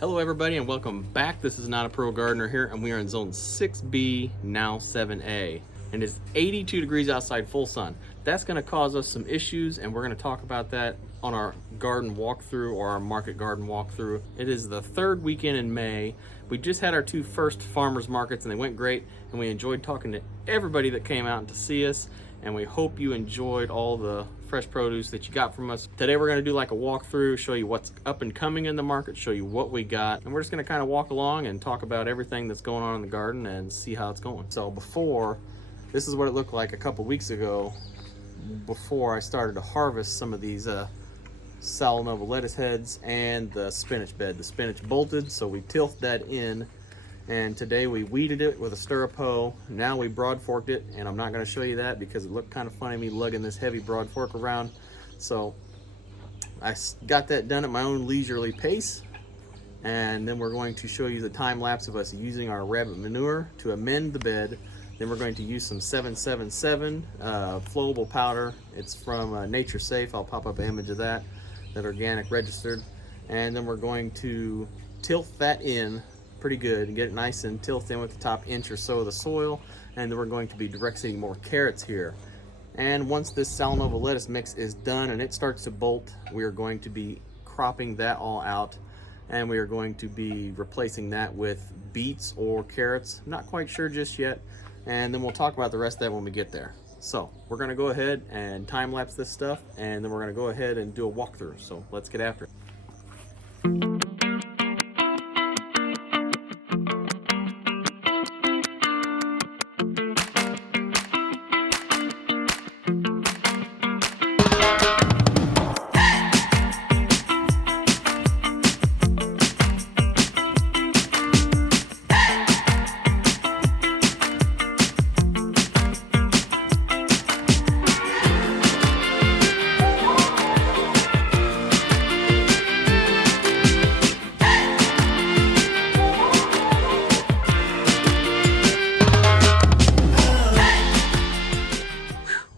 Hello everybody and welcome back. This is Not a Pro Gardener here, and we are in zone 6B, now 7A. And it's 82 degrees outside, full sun. That's gonna cause us some issues, and we're gonna talk about that on our garden walkthrough or our market garden walkthrough. It is the third weekend in May. We just had our two first farmers markets and they went great, and we enjoyed talking to everybody that came out to see us, and we hope you enjoyed all the fresh produce that you got from us. Today we're going to do like a walkthrough, show you what's up and coming in the market, show you what we got, and we're just going to kind of walk along and talk about everything that's going on in the garden and see how it's going. So this is what it looked like a couple weeks ago before I started to harvest some of these Sal Nova lettuce heads and the spinach bed. The spinach bolted, so we tilted that in, and today we weeded it with a stirrup hoe. Now we broad forked it, and I'm not going to show you that because it looked kind of funny me lugging this heavy broad fork around. So I got that done at my own leisurely pace, and then we're going to show you the time lapse of us using our rabbit manure to amend the bed. Then we're going to use some 777 flowable powder. It's from Nature Safe. I'll pop up an image of that organic registered. And then we're going to tilt that in pretty good and get it nice and tilted in with the top inch or so of the soil. And then we're going to be direct seeding more carrots here. And once this Sal Nova lettuce mix is done and it starts to bolt, we are going to be cropping that all out, and we are going to be replacing that with beets or carrots. I'm not quite sure just yet, and then we'll talk about the rest of that when we get there. So we're going to go ahead and time lapse this stuff, and then we're going to go ahead and do a walkthrough. So let's get after it.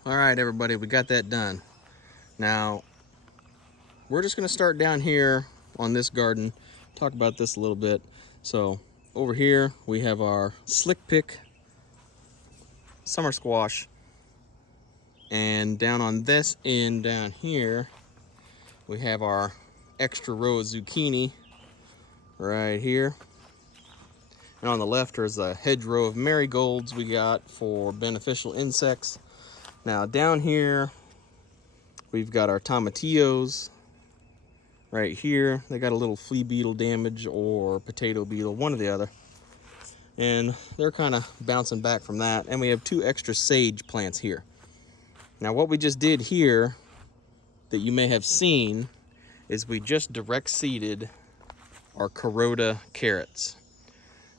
All right, everybody, we got that done. Now, we're just gonna start down here on this garden, talk about this a little bit. So over here, we have our Slick Pick summer squash. And down on this end down here, we have our extra row of zucchini right here. And on the left is a hedgerow of marigolds we got for beneficial insects. Now down here, we've got our tomatillos right here. They got a little flea beetle damage or potato beetle, one or the other. And they're kind of bouncing back from that. And we have two extra sage plants here. Now what we just did here that you may have seen is we just direct seeded our Kuroda carrots.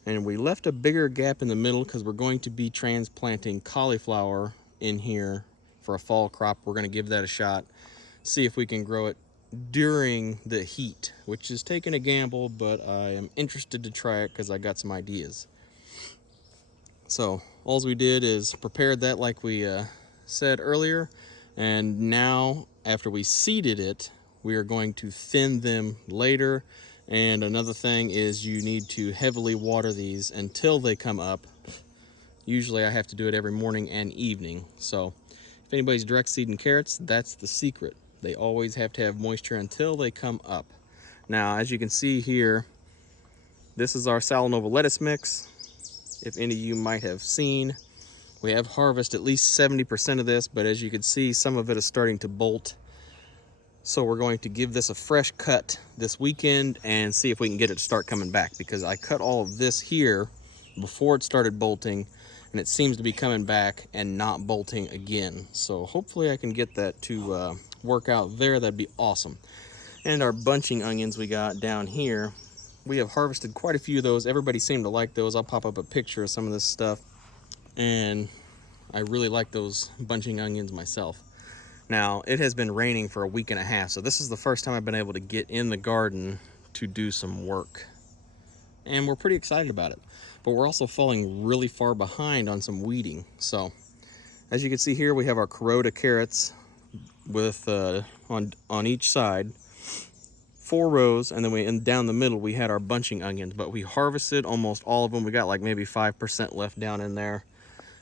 And we left a bigger gap in the middle because we're going to be transplanting cauliflower in here for a fall crop. We're going to give that a shot, see if we can grow it during the heat, which is taking a gamble, but I am interested to try it because I got some ideas. So all we did is prepared that like we said earlier, and now after we seeded it, we are going to thin them later. And another thing is you need to heavily water these until they come up. Usually I have to do it every morning and evening. So if anybody's direct seeding carrots, that's the secret. They always have to have moisture until they come up. Now, as you can see here, this is our Sal Nova lettuce mix. If any of you might have seen, we have harvested at least 70% of this, but as you can see, some of it is starting to bolt. So we're going to give this a fresh cut this weekend and see if we can get it to start coming back, because I cut all of this here before it started bolting, and it seems to be coming back and not bolting again. So hopefully I can get that to work out there. That'd be awesome. And our bunching onions we got down here, we have harvested quite a few of those. Everybody seemed to like those. I'll pop up a picture of some of this stuff, and I really like those bunching onions myself. Now, it has been raining for a week and a half, so this is the first time I've been able to get in the garden to do some work, and we're pretty excited about it. But we're also falling really far behind on some weeding. So as you can see here, we have our Kuroda carrots with on each side. 4 rows, and then down the middle we had our bunching onions, but we harvested almost all of them. We got like maybe 5% left down in there,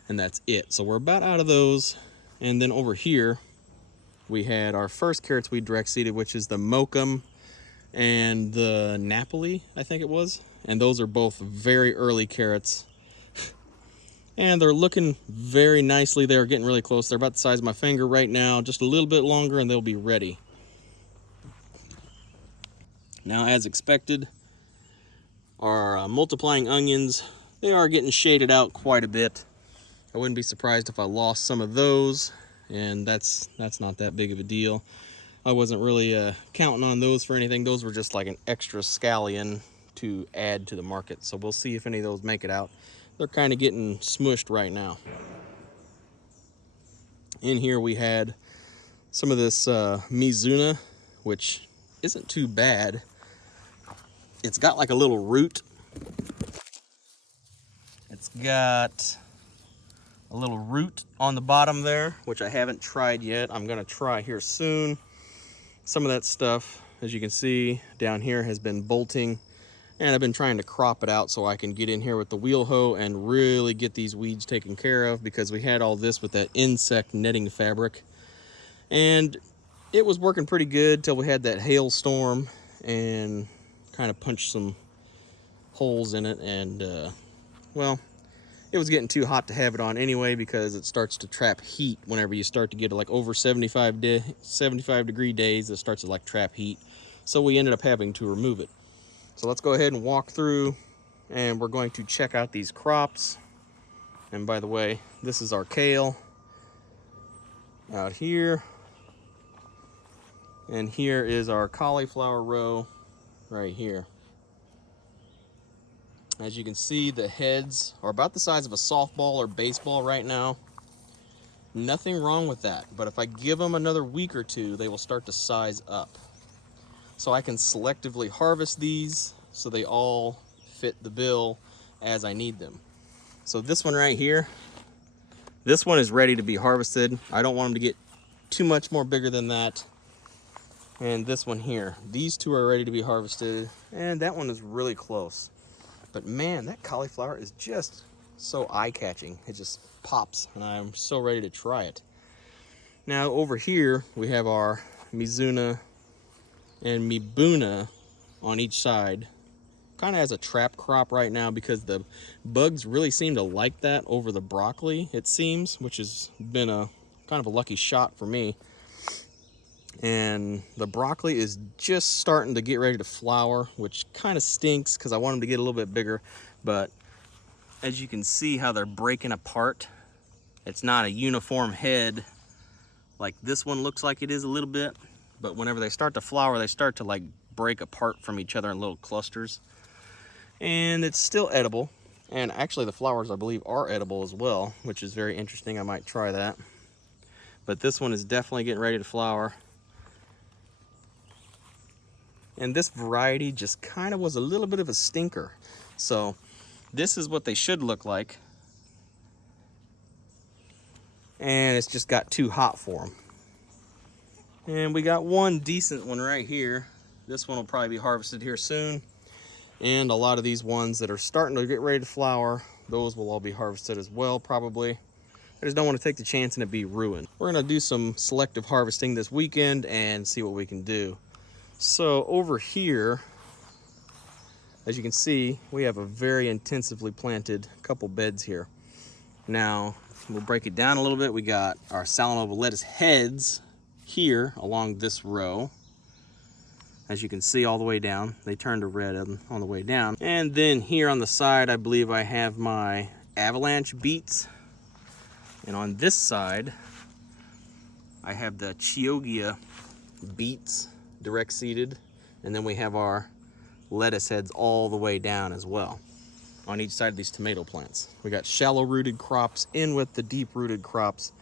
and that's it. So we're about out of those. And then over here we had our first carrots we direct seeded, which is the Mokum and the Napoli, I think it was. And those are both very early carrots. And they're looking very nicely. They're getting really close. They're about the size of my finger right now, just a little bit longer, and they'll be ready. Now, as expected, our multiplying onions, they are getting shaded out quite a bit. I wouldn't be surprised if I lost some of those, and that's not that big of a deal. I wasn't really counting on those for anything. Those were just like an extra scallion to add to the market. So we'll see if any of those make it out. They're kind of getting smushed right now. In here we had some of this Mizuna, which isn't too bad. It's got like a little root. It's got a little root on the bottom there, which I haven't tried yet. I'm gonna try here soon. Some of that stuff, as you can see down here, has been bolting, and I've been trying to crop it out so I can get in here with the wheel hoe and really get these weeds taken care of, because we had all this with that insect netting fabric, and it was working pretty good till we had that hailstorm and kind of punched some holes in it, and well, it was getting too hot to have it on anyway, because it starts to trap heat whenever you start to get to like over 75 degree days. It starts to like trap heat, so we ended up having to remove it. So let's go ahead and walk through, and we're going to check out these crops. And by the way, this is our kale out here, and here is our cauliflower row right here. As you can see, the heads are about the size of a softball or baseball right now. Nothing wrong with that, but if I give them another week or two, they will start to size up. So I can selectively harvest these so they all fit the bill as I need them. So this one right here, this one is ready to be harvested. I don't want them to get too much more bigger than that. And this one here, these two are ready to be harvested, and that one is really close. But man, that cauliflower is just so eye-catching. It just pops, and I'm so ready to try it. Now over here, we have our Mizuna and Mibuna on each side. Kind of as a trap crop right now, because the bugs really seem to like that over the broccoli, it seems, which has been a kind of a lucky shot for me. And the broccoli is just starting to get ready to flower, which kind of stinks because I want them to get a little bit bigger. But as you can see how they're breaking apart, it's not a uniform head like this one looks like it is a little bit. But whenever they start to flower, they start to like break apart from each other in little clusters. And it's still edible. And actually the flowers, I believe, are edible as well, which is very interesting. I might try that. But this one is definitely getting ready to flower. And this variety just kind of was a little bit of a stinker. So this is what they should look like. And it's just got too hot for them. And we got one decent one right here. This one will probably be harvested here soon. And a lot of these ones that are starting to get ready to flower, those will all be harvested as well, probably. I just don't want to take the chance and it be ruined. We're gonna do some selective harvesting this weekend and see what we can do. So over here, as you can see, we have a very intensively planted couple beds here. Now, we'll break it down a little bit. We got our Salanova lettuce heads here along this row. As you can see all the way down, they turn to red on the way down. And then here on the side, I believe I have my avalanche beets. And on this side, I have the Chioggia beets direct seeded, and then we have our lettuce heads all the way down as well on each side of these tomato plants. We got shallow rooted crops in with the deep rooted crops.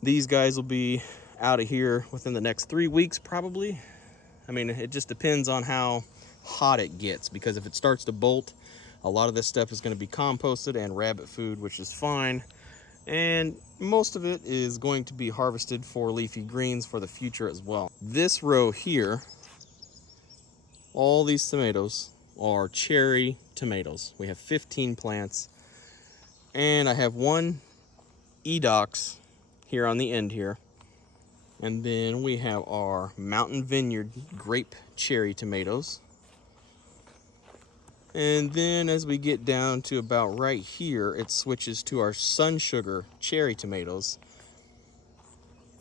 These guys will be out of here within the next 3 weeks probably. I mean, it just depends on how hot it gets, because if it starts to bolt, a lot of this stuff is going to be composted and rabbit food, which is fine. And most of it is going to be harvested for leafy greens for the future as well. This row here all these tomatoes are cherry tomatoes. We have 15 plants, and I have one Edox here on the end here. And then we have our Mountain Vineyard grape cherry tomatoes. And then as we get down to about right here, it switches to our Sun Sugar cherry tomatoes.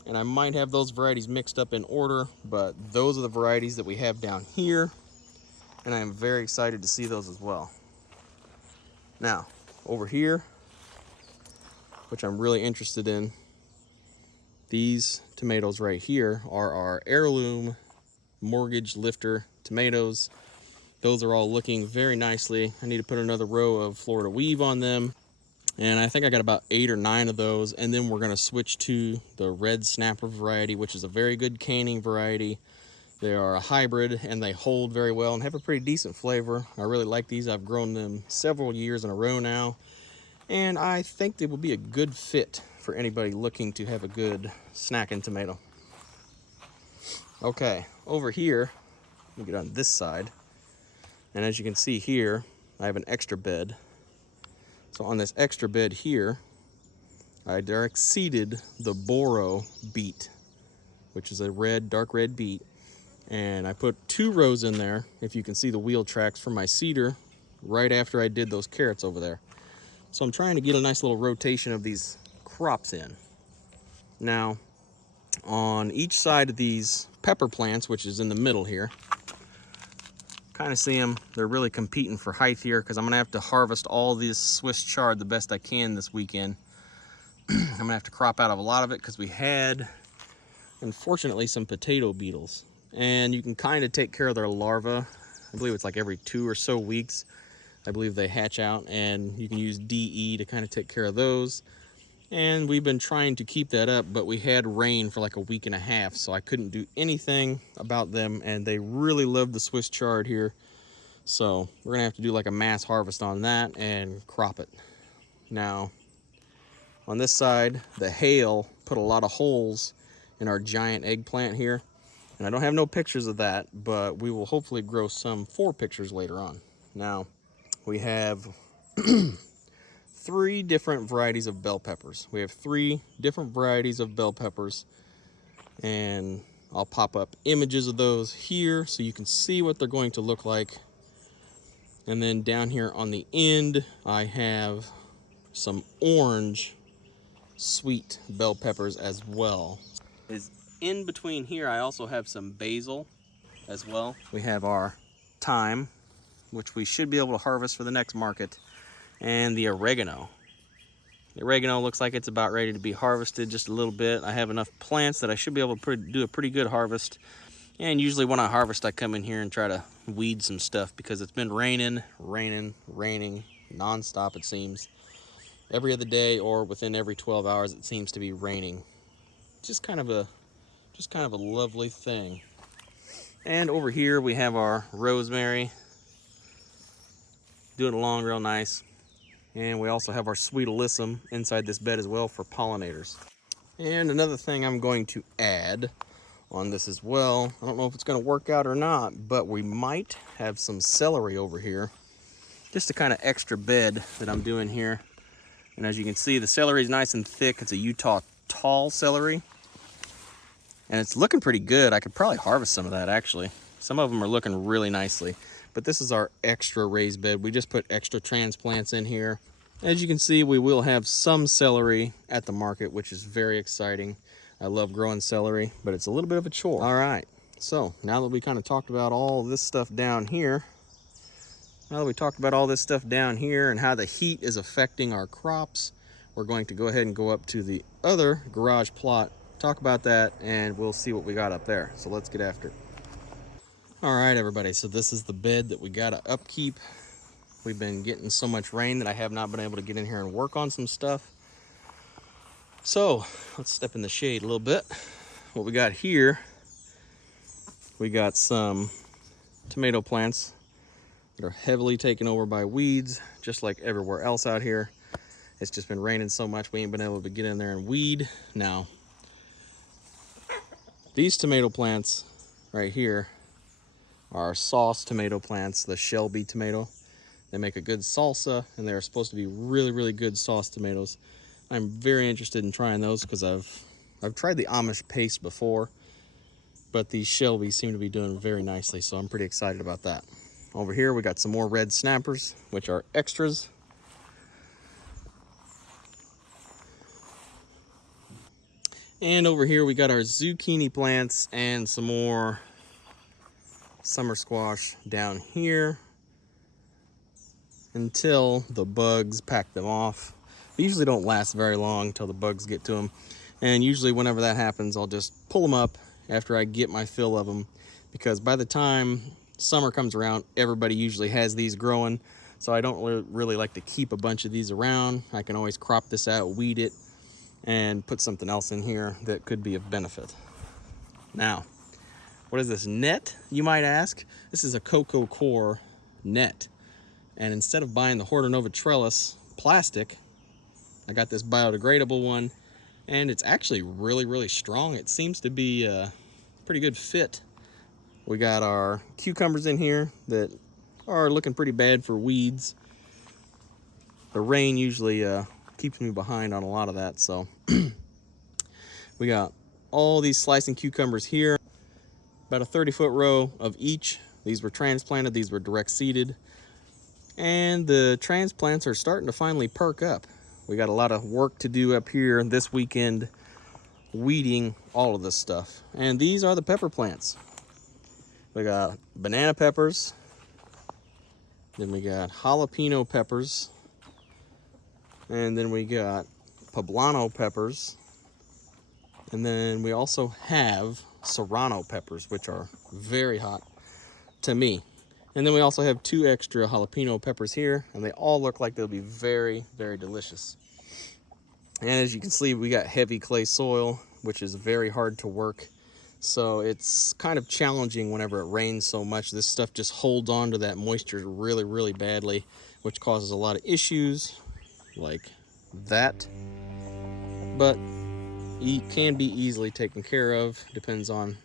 And I might have those varieties mixed up in order, but those are the varieties that we have down here. And I am very excited to see those as well. Now, over here, which I'm really interested in, these tomatoes right here are our heirloom mortgage lifter tomatoes. Those are all looking very nicely. I need to put another row of Florida Weave on them. And I think I got about 8 or 9 of those. And then we're gonna switch to the Red Snapper variety, which is a very good canning variety. They are a hybrid and they hold very well and have a pretty decent flavor. I really like these. I've grown them several years in a row now. And I think they will be a good fit for anybody looking to have a good snacking tomato. Okay, over here, let me get on this side. And as you can see here, I have an extra bed. So on this extra bed here, I direct seeded the Boro beet, which is a red, dark red beet. And I put 2 rows in there, if you can see the wheel tracks from my seeder, right after I did those carrots over there. So I'm trying to get a nice little rotation of these crops in. Now, on each side of these pepper plants, which is in the middle here, kind of see them, they're really competing for height here because I'm gonna have to harvest all this Swiss chard the best I can this weekend. I'm gonna have to crop out of a lot of it because we had, unfortunately, some potato beetles. And you can kind of take care of their larvae. I believe it's like every 2 or so weeks. I believe they hatch out, and you can use DE to kind of take care of those. And we've been trying to keep that up, but we had rain for like a week and a half, so I couldn't do anything about them, and they really love the Swiss chard here. So we're gonna have to do like a mass harvest on that and crop it. Now, on this side, the hail put a lot of holes in our giant eggplant here. And I don't have no pictures of that, but we will hopefully grow some 4 pictures later on. Now, we have 3 different varieties of bell peppers. We have 3 different varieties of bell peppers, and I'll pop up images of those here so you can see what they're going to look like. And then down here on the end, I have some orange sweet bell peppers as well. In between here, I also have some basil as well. We have our thyme, which we should be able to harvest for the next market, and the oregano. The oregano looks like it's about ready to be harvested just a little bit. I have enough plants that I should be able to do a pretty good harvest. And usually when I harvest, I come in here and try to weed some stuff because it's been raining nonstop, it seems. Every other day or within every 12 hours, it seems to be raining. Just kind of a lovely thing. And over here we have our rosemary, doing along real nice. And we also have our sweet alyssum inside this bed as well for pollinators. And another thing I'm going to add on this as well, I don't know if it's going to work out or not, but we might have some celery over here, just a kind of extra bed that I'm doing here. And as you can see, the celery is nice and thick. It's a Utah tall celery, and it's looking pretty good. I could probably harvest some of that, actually. Some of them are looking really nicely. But this is our extra raised bed. We just put extra transplants in here. As you can see, we will have some celery at the market, which is very exciting. I love growing celery, but it's a little bit of a chore. All right, so now that we kind of talked about all this stuff down here, and how the heat is affecting our crops, we're going to go ahead and go up to the other garage plot, talk about that, and we'll see what we got up there. So let's get after it. All right, everybody, so this is the bed that we got to upkeep. We've been getting so much rain that I have not been able to get in here and work on some stuff. So let's step in the shade a little bit. What we got here, we got some tomato plants that are heavily taken over by weeds, just like everywhere else out here. It's just been raining so much we ain't been able to get in there and weed. Now, these tomato plants right here our sauce tomato plants, the Shelby tomato. They make a good salsa, and they're supposed to be really, really good sauce tomatoes. I'm very interested in trying those because I've tried the Amish paste before, but these Shelby seem to be doing very nicely, so I'm pretty excited about that. Over here we got some more red snappers, which are extras. And over here we got our zucchini plants and some more summer squash down here until the bugs pack them off. They usually don't last very long until the bugs get to them. And usually whenever that happens, I'll just pull them up after I get my fill of them, because by the time summer comes around, everybody usually has these growing. So I don't really like to keep a bunch of these around. I can always crop this out, weed it, and put something else in here that could be of benefit. Now, what is this net, you might ask? This is a Coco Core net. And instead of buying the Hortonova trellis plastic, I got this biodegradable one, and it's actually really, really strong. It seems to be a pretty good fit. We got our cucumbers in here that are looking pretty bad for weeds. The rain usually keeps me behind on a lot of that, so we got all these slicing cucumbers here, about a 30-foot row of each. These were transplanted, these were direct seeded, and the transplants are starting to finally perk up. We got a lot of work to do up here this weekend, weeding all of this stuff. And these are the pepper plants. We got banana peppers, then we got jalapeno peppers, and then we got poblano peppers, and then we also have serrano peppers, which are very hot to me. And then we also have 2 extra jalapeno peppers here, and they all look like they'll be very, very delicious. And as you can see, we got heavy clay soil, which is very hard to work. So it's kind of challenging whenever it rains so much. This stuff just holds on to that moisture really, really badly, which causes a lot of issues like that. But it can be easily taken care of, depends on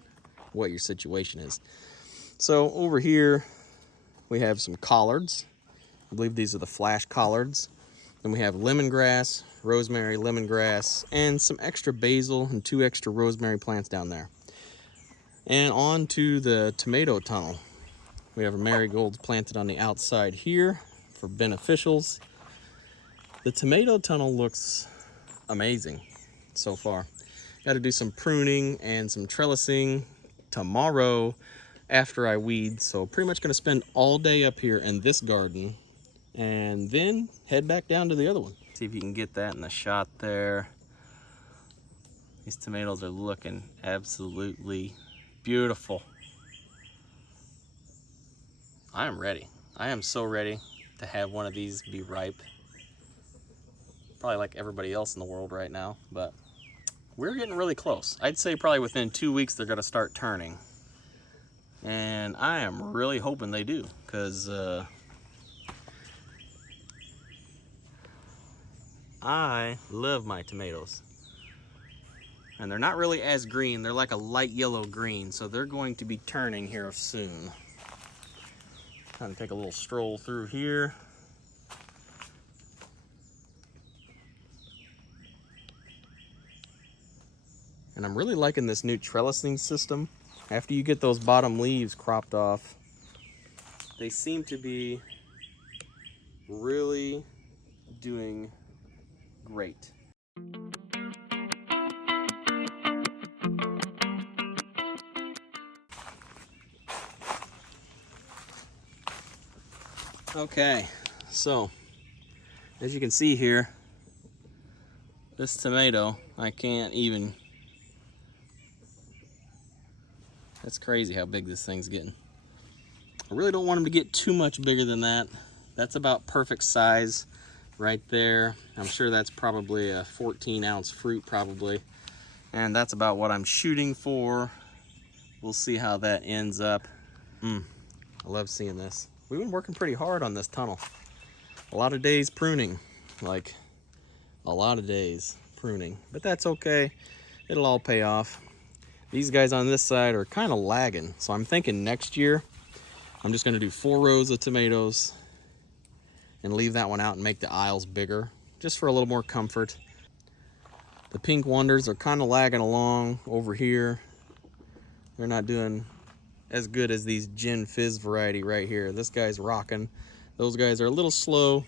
what your situation is. So over here, we have some collards. I believe these are the flash collards. Then we have lemongrass, rosemary, lemongrass, and some extra basil and 2 extra rosemary plants down there. And on to the tomato tunnel. We have marigolds planted on the outside here for beneficials. The tomato tunnel looks amazing so far. Got to do some pruning and some trellising tomorrow after I weed, so pretty much going to spend all day up here in this garden and then head back down to the other one. See if you can get that in the shot there. These tomatoes are looking absolutely beautiful. I am ready. I am so ready to have one of these be ripe. Probably like everybody else in the world right now, but we're getting really close. I'd say probably within 2 weeks they're going to start turning. And I am really hoping they do, because I love my tomatoes. And they're not really as green, they're like a light yellow green, so they're going to be turning here soon. Kind of take a little stroll through here. And I'm really liking this new trellising system. After you get those bottom leaves cropped off, they seem to be really doing great. Okay, so as you can see here, this tomato, I can't even, that's crazy how big this thing's getting. I really don't want them to get too much bigger than that. That's about perfect size right there. I'm sure that's probably a 14-ounce fruit probably. And that's about what I'm shooting for. We'll see how that ends up. I love seeing this. We've been working pretty hard on this tunnel. A lot of days pruning, like a lot of days pruning, but that's okay. It'll all pay off. These guys on this side are kind of lagging, so I'm thinking next year I'm just gonna do 4 rows of tomatoes and leave that one out and make the aisles bigger, just for a little more comfort. The Pink Wonders are kind of lagging along over here. They're not doing as good as these Gin Fizz variety right here. This guy's rocking. Those guys are a little slow.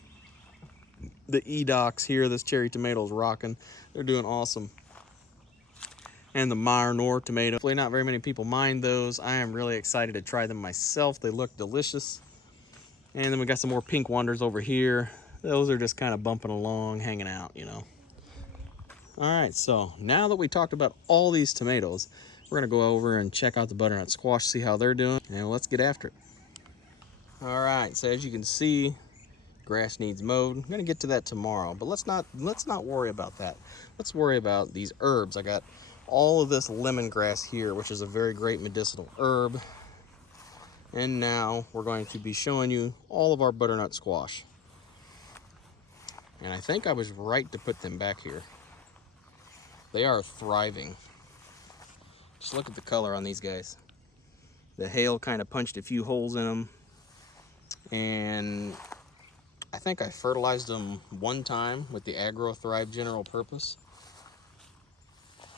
The Edox here, this cherry tomato is rocking. They're doing awesome. And the Meyer Nor tomato. Hopefully not very many people mind those. I am really excited to try them myself. They look delicious. And then we got some more Pink Wonders over here. Those are just kind of bumping along, hanging out, you know. All right, so now that we talked about all these tomatoes, we're gonna go over and check out the butternut squash, see how they're doing, and let's get after it. All right, so as you can see, grass needs mowed. I'm gonna get to that tomorrow, but let's not worry about that. Let's worry about these herbs. I got all of this lemongrass here, which is a very great medicinal herb. And now we're going to be showing you all of our butternut squash. And I think I was right to put them back here. They are thriving. Just look at the color on these guys. The hail kind of punched a few holes in them. And I think I fertilized them one time with the AgroThrive General Purpose.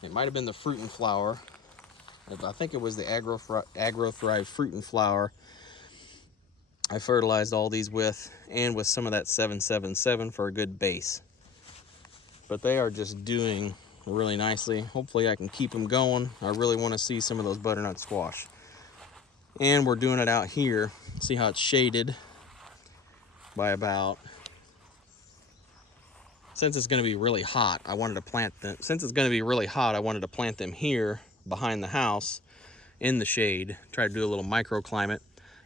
It might have been the Fruit and Flower. I think it was the AgroThrive Fruit and Flower. I fertilized all these with, and with some of that 777 for a good base. But they are just doing really nicely. Hopefully I can keep them going. I really want to see some of those butternut squash. And we're doing it out here. See how it's shaded by about, since it's going to be really hot, I wanted to plant them. Since it's going to be really hot, I wanted to plant them here behind the house in the shade. Try to do a little microclimate,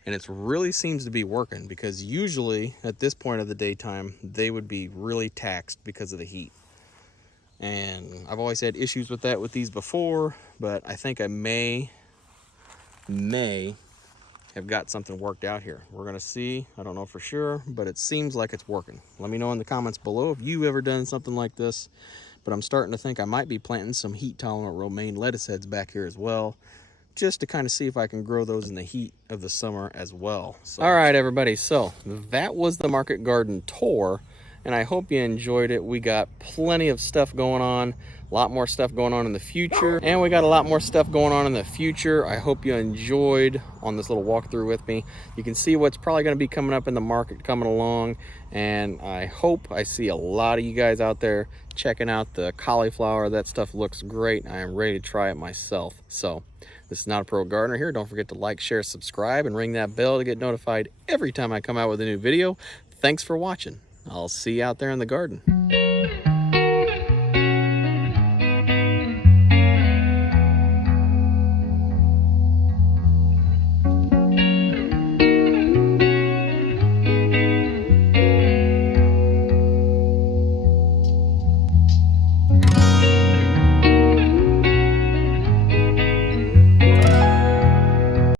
and it really seems to be working, because usually at this point of the daytime they would be really taxed because of the heat. And I've always had issues with that with these before, but I think I may have got something worked out here. We're gonna see. I don't know for sure, but it seems like it's working. Let me know in the comments below if you've ever done something like this. But I'm starting to think I might be planting some heat tolerant romaine lettuce heads back here as well, just to kind of see if I can grow those in the heat of the summer as well. So. All right, everybody, so that was the market garden tour, and I hope you enjoyed it. We got plenty of stuff going on, a lot more stuff going on in the future, and we got a lot more stuff going on in the future. I hope you enjoyed on this little walkthrough with me. You can see what's probably going to be coming up in the market coming along, and I hope I see a lot of you guys out there checking out the cauliflower. That stuff looks great. I am ready to try it myself. So this is Not a Pro Gardener here. Don't forget to like, share, subscribe, and ring that bell to get notified every time I come out with a new video. Thanks for watching. I'll see you out there in the garden.